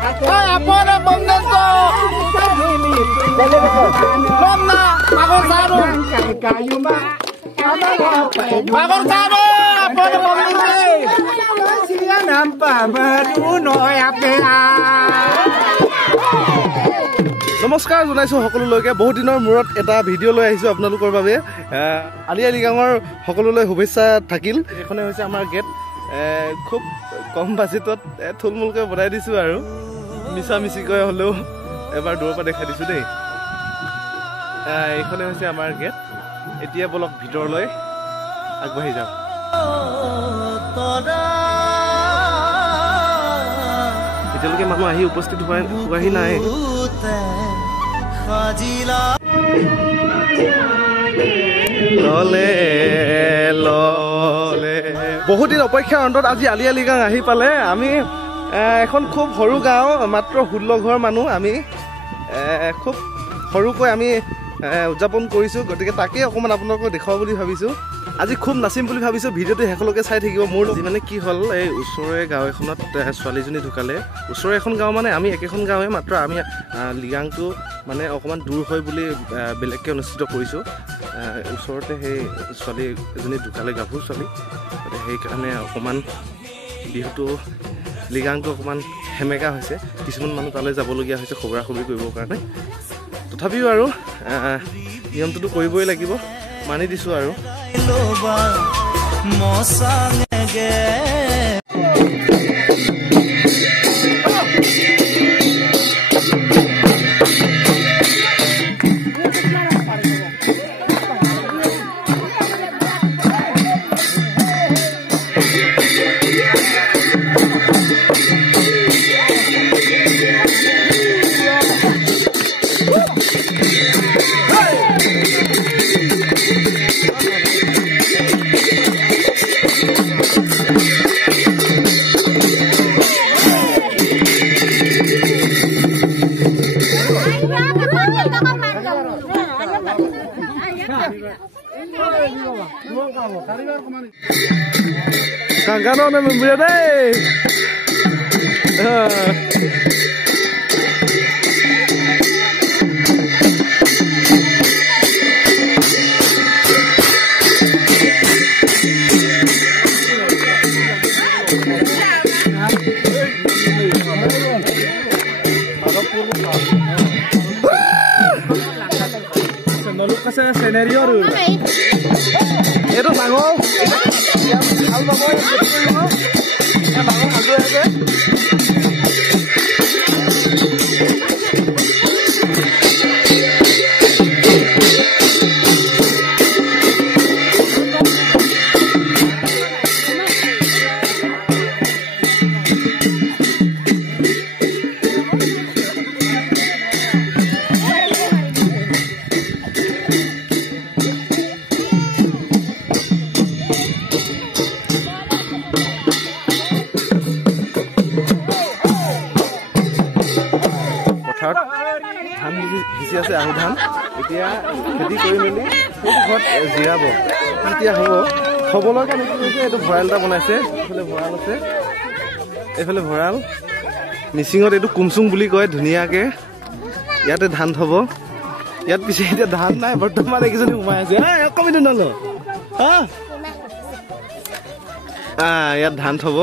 Apone bongdento. Lomna bagong saro. Bagong saro apone bongdente. Siya nampa maduno yapea. নমস্কাৰ জনাইছো সকলোলৈকে বহুত দিনৰ মূৰত এটা ভিডিঅ' লৈ আহিছো আপোনালোকৰ বাবে আলি আলি গাঁৱৰ সকলোলৈ শুভেচ্ছা থাকিল এখনে হৈছে আমাৰ গেট খুব কম বাজেটত থুলমূলকৈ বনাই দিছো আৰু মিছা মিছিকৈ হ'লেও এবাৰ দূৰৰ পৰা দেখাই দিছো দেই এইখনে হৈছে আমাৰ গেট এতিয়া বলক ভিতৰলৈ আগবাঢ়ি যাওঁ এতিয়ালৈকে মানুহ আহি উপস্থিত হোৱাহি নাই বহুত দিন অপেক্ষাৰ অন্তত আজি আলি আলি গাঁও আহি পালে আমি এখন খুব সৰু গাঁও মাত্ৰ 16 ঘৰ মানুহ আমি খুব সৰুকৈ আমি উদযাপন কৰিছোঁ গতিকে তাকে অকণমান আপোনালোকক দেখুৱাব বুলি ভাবিছোঁ আজি খুব নাচিম বুলি ভাবিছোঁ ভিডিঅ'টো শেষলৈকে চাই থাকিব মোৰ মানে কি হ'ল এই ওচৰৰে গাঁও এখনত ছোৱালীজনী ঢুকালে ওচৰৰ এখন গাঁও মানে আমি একেখন গাঁৱে মাত্ৰ আমি লিগাংটো মানে অকণমান দূৰ হয় বুলি বেলেগকৈ অনুষ্ঠিত কৰিছোঁ ওচৰতে সেই ছোৱালী এজনী ঢুকালে গাভৰু ছোৱালী সেইকাৰণে অকণমান বিহুটো লিগাংটো অকণমান সেমেকা হৈছে কিছুমান মানুহ তালৈ যাবলগীয়া হৈছে খবৰা খবৰি কৰিবৰ কাৰণে তথাপিও আৰু নিয়মটোতো কৰিবই লাগিব মানি দিছোঁ আৰু Kangkano na membuat deh. Kasi scenario ru. Itu bangun. Al bangun itu no. Ya bangun aja aja. ধান ভিজি আছে আহু ধান এতিয়া খেতি কৰি মেলি ঘৰত জিৰাব এতিয়া হ'ব থ'বলৈ কাৰণে এইটো ভঁৰাল এটা বনাইছে এইফালে ভঁৰাল আছে এইফালে ভঁৰাল মিচিঙত এইটো কুমচুং বুলি কয় ধুনীয়াকৈ ইয়াতে ধান থ'ব ইয়াত পিছে এতিয়া ধান নাই বৰ্তমান এইকেইজনী সোমাই আছে অকণমান নল ইয়াত ধান থ'ব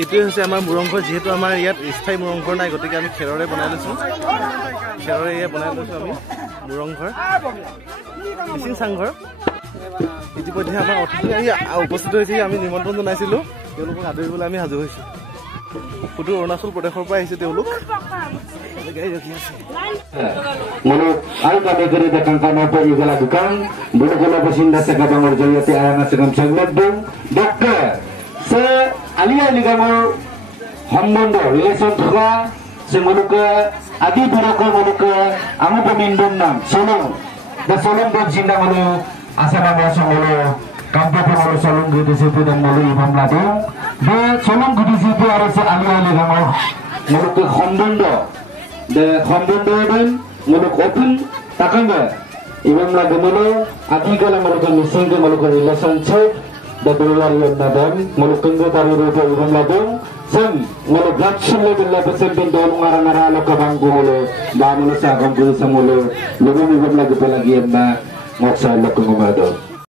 এইটোৱে হৈছে আমাৰ মুৰংঘৰ যিহেতু আমাৰ ইয়াত স্থায়ী মুৰংঘৰ নাই গতিকে আমি খেৰৰে বনাই লৈছোঁ খেৰৰে ইয়াত বনাই লৈছোঁ আমি মুৰংঘৰ মিচিং চাংঘৰ ইতিমধ্যে আমাৰ অতিথি আহি উপস্থিত হৈছে আমি নিমন্ত্ৰণ জনাইছিলোঁ তেওঁলোকক আদৰিবলৈ আমি সাজু হৈছোঁ সুদূৰ অৰুণাচল প্ৰদেশৰ পৰা আহিছে তেওঁলোক গাড়ী ৰখি আছে Muluk al kami kiri datang kana po juga lakukan bulu kala basinda sa kabangor jayati ayana sa kamsaglat dong dokter sa alia ligamor hambondo relation thra sa muluka adi buraka muluka amu pamindong nam solong da solong dong sinda mulu asana mo sa mulu kampo po mulu solong gitu sipu dan mulu imam ladong da solong gitu sipu ara sa alia ligamor muluka hambondo da hambondo dan muluk open takanga ibang lagu mulu atiga lang muluk missing ke muluk relationship da dolar yon nadam muluk kenggo tarudo po ibang lagu sem muluk gatsul level la pesen bin don ngara-ngara lo ka bangku mulu ba mulu sa kampu sa mulu lugo ibang lagu pa lagi na ngoksa lo kung umado